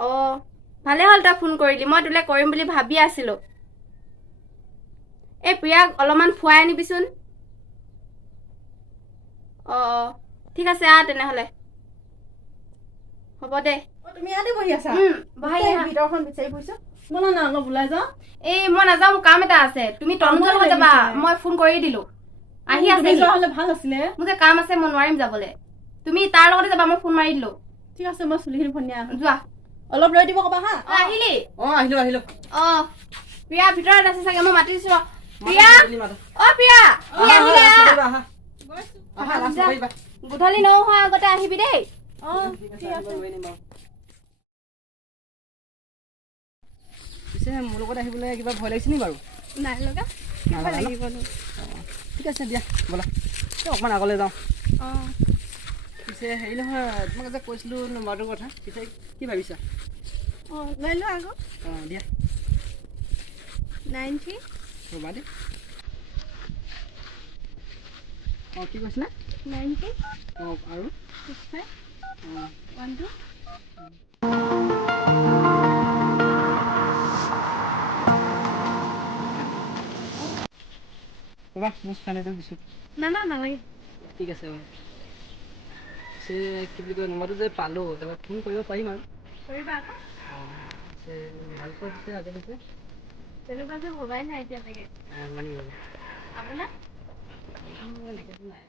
অঁ ভালে হ'ল তই ফোন কৰিলি মই তোলৈ কৰিম বুলি ভাবি আছিলোঁ এই প্ৰিয়াক অলপমান ফুৱাই আনিবিচোন অঁ ঠিক আছে তেনেহ'লে হ'ব দে তুমি ইয়াতে বহি আছা বহাই ভিতৰখন বিচাৰি ফুৰিছো ব'লা না অলপ ওলাই যাওঁ এই মই নাযাওঁ মোৰ কাম এটা আছে তুমি তনুজৰ লগত যাবা মই ফোন কৰি দিলোঁ আহি আছে যোৱা হ'লে ভাল আছিলে মোৰ যে কাম আছে মই নোৱাৰিম যাবলৈ তুমি তাৰ লগতে যাবা মই ফোন মাৰি দিলোঁ ঠিক আছে মই চুলিখিনি ভনিয়া যোৱা অলপ ৰৈ দিব ক'বা হা আহিলি আহিলো অঁ প্ৰিয়া ভিতৰত আছে চাগে মই মাতি দিছোঁ প্ৰিয়া অঁ প্ৰিয়া গধূলি নোহোৱাৰ আগতে আহিবি দেই পিছে মোৰ লগত আহিবলৈ কিবা ভয় লাগিছে নি বাৰু নাই লগা ঠিক আছে দিয়া ব'লা অকণমান আগলৈ যাওঁ অঁ পিছে হেৰি নহয় তোমাক যে কৈছিলোঁ নম্বৰটোৰ কথা পিছে কি ভাবিছা অঁ লৈ লোৱা আকৌ অঁ দিয়া 93 ৰ'বা দেই অঁ কি কৈছিলা 90 অঁ আৰু 65 অঁ 12 ৰ'বা মোৰ স্থানীয়টো দিছোঁ না নালাগে ঠিক আছে বাৰু পিছে কি বুলি কয় নম্বৰটো যে পালোঁ তাৰপৰা ফোন কৰিব পাৰিম আৰু কৰিবা আকৌ অঁ পিছে ভালকৈ পিছে আজি পিছে তেনেকুৱা যে ভবাই নাই এতিয়ালৈকে অঁ মানি বাৰু আপোনাৰ এনেকৈতো নাই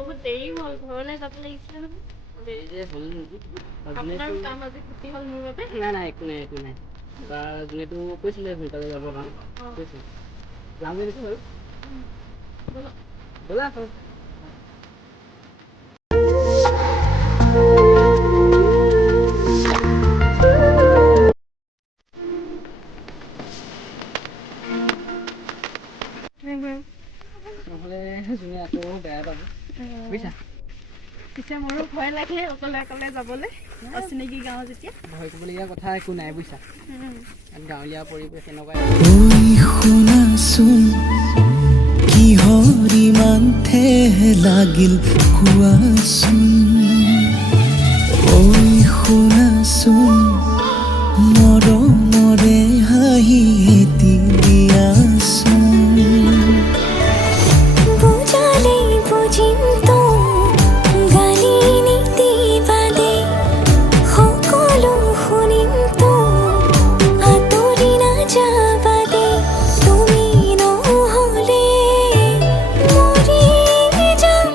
বহুত দেৰি হ'ল ঘৰলৈ যাব লাগিছিলে নহয় দেৰি যে হ'ল নেকি আপোনাৰো কাম আজি ক্ষতি হ'ল মোৰ বাবে নাই একো নাই বা যোনেতো কৈছিলে সোনকালে যাবৰ কাৰণে কৈছিলে যাম বুলি কৈছে বাৰু ব'লা আকৌ নহ'লে যোনে আকৌ বেয়া পাব বুজিছা পিছে মোৰো ভয় লাগে অকলে অকলে যাবলৈ অচিনাকি গাঁও যেতিয়া ভয় কৰিবলগীয়া কথা একো নাই বুজিছা গাঁৱলীয়া পৰিৱেশ এনেকুৱাই শুনাচোন কিহৰ ইমান ঠেহ লাগিল কোৱাচোন ঐ শুনাচোন মৰমৰে হাঁহি এটি দিয়াচোন বুজালেই বুজিম তো গালি নীতি বাদে সকলো শুনিম তো আঁতৰি নাযাবা দে তুমি নহ'লে মৰি যাম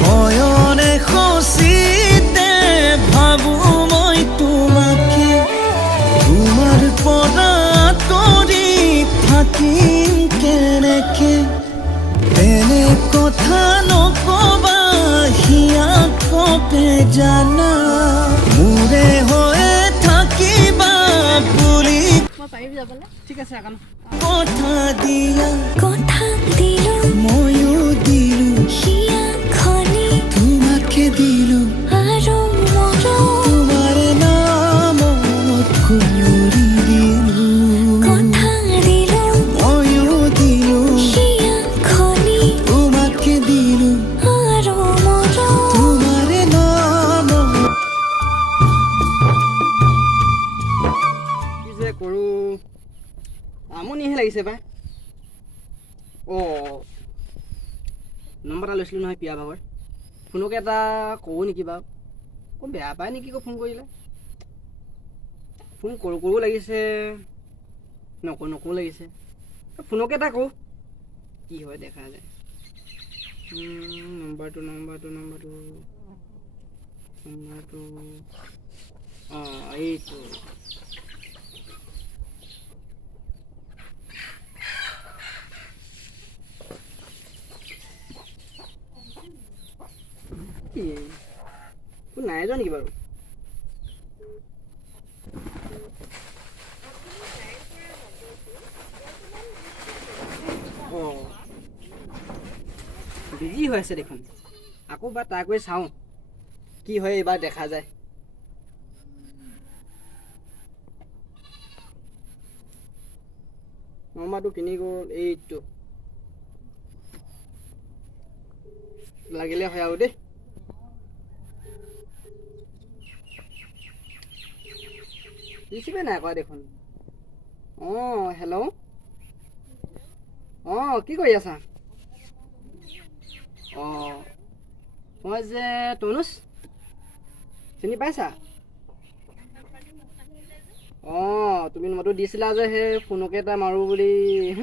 শয়নে সঁচিতে ভাবো মই তোমাকে তোমাৰ পৰা আঁতৰি থাকিম কেনেকে এনে কথা নকবা হিয়া কপে জানা মোৰে হৈ থাকিবা বুলি মই পাৰিম যাবলৈ ঠিক আছে আকৌ কথা দিলো ময়ো দিলো হিয়া খনি তোমাকে দিলো আৰু তোমাৰ নামত কৰি দিলো কথা দিলো ময়ো দিলো হিয়া খনি তোমাকে দিলো আৰু তোমাৰ নামত কি যে কৰোঁ আমনিহে লাগিছে পাই অঁ নম্বৰ এটা লৈছিলোঁ নহয় পিয়া ভাগৰ ফোনকে এটা কওঁ নেকি বাৰু আকৌ বেয়া পায় নেকি আকৌ ফোন কৰিলে ফোন কৰোঁ কৰোঁ লাগিছে নকওঁ লাগিছে ফোনকে এটা কওঁ কি হয় দেখা যায় নম্বৰটো অঁ এইটো কি কোন নাই যোৱা নেকি বাৰু অঁ বিজি হৈ আছে দেখোন আকৌ বা ট্ৰাই কৰি চাওঁ কি হয় এইবাৰ দেখা যায় নম্বৰটো কিনি গ'ল এইটো লাগিলে হয় আৰু দেই ৰিচিভে নাই কৰা দেখোন অঁ হেল্ল' অঁ কি কৰি আছা অঁ মই যে তনুজ চিনি পাইছা অঁ তুমি নম্বৰটো দিছিলা যে সেই ফোনকে এটা মাৰোঁ বুলি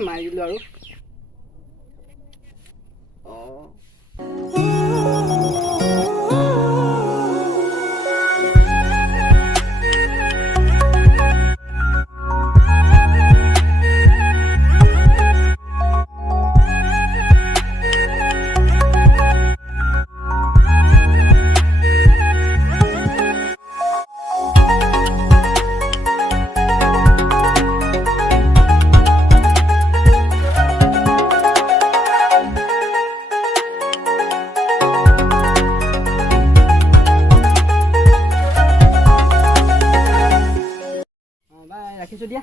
মাৰি দিলোঁ আৰু অঁ বাই ৰাখিছোঁ দিয়া